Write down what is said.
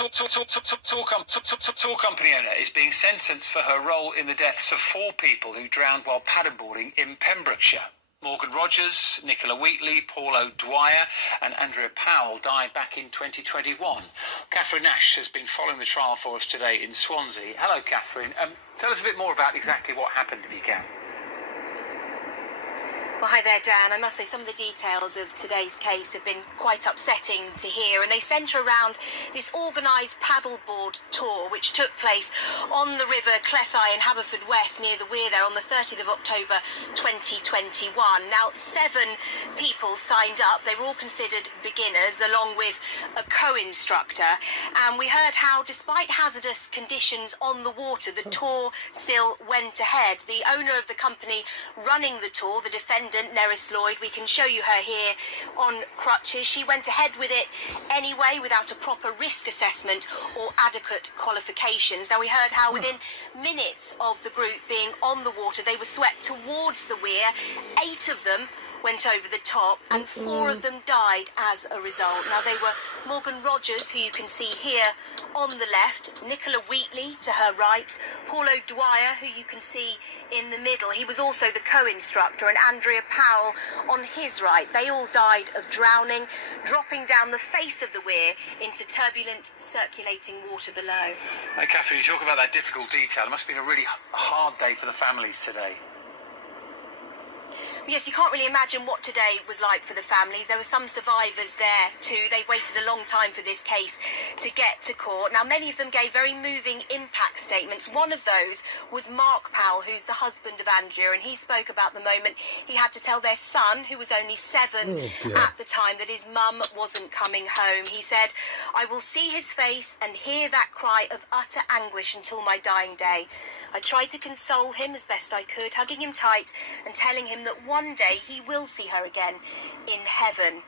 Tour company owner is being sentenced for her role in the deaths of 4 people who drowned while paddleboarding in Pembrokeshire. Morgan Rogers, Nicola Wheatley, Paul O'Dwyer and Andrea Powell died back in 2021. Catherine Nash has been following the trial for us today in Swansea. Hello, Catherine. Tell us a bit more about exactly what happened, if you can. Well, hi there, Jan. I must say some of the details of today's case have been quite upsetting to hear, and they centre around this organised paddleboard tour which took place on the river Clethai in Haverfordwest near the Weir there on the 30th of October 2021. Now, 7 people signed up. They were all considered beginners along with a co-instructor, and we heard how despite hazardous conditions on the water, the tour still went ahead. The owner of the company running the tour, the defendant Neris Lloyd, we can show you her here on crutches. She went ahead with it anyway without a proper risk assessment or adequate qualifications. Now, we heard how within minutes of the group being on the water, they were swept towards the weir. 8 of them went over the top and 4 of them died as a result. Now, they were Morgan Rogers, who you can see here on the left, Nicola Wheatley to her right, Paul O'Dwyer, who you can see in the middle. He was also the co-instructor, and Andrea Powell on his right. They all died of drowning, dropping down the face of the weir into turbulent circulating water below. Now, Catherine, you talk about that difficult detail. It must have been a really hard day for the families today. Yes, you can't really imagine what today was like for the families. There were some survivors there too. They've waited a long time for this case to get to court. Now, many of them gave very moving impact statements. One of those was Mark Powell, who's the husband of Andrea, and he spoke about the moment he had to tell their son, who was only 7 at the time, that his mum wasn't coming home. He said, "I will see his face and hear that cry of utter anguish until my dying day. I tried to console him as best I could, hugging him tight and telling him that one day he will see her again in heaven."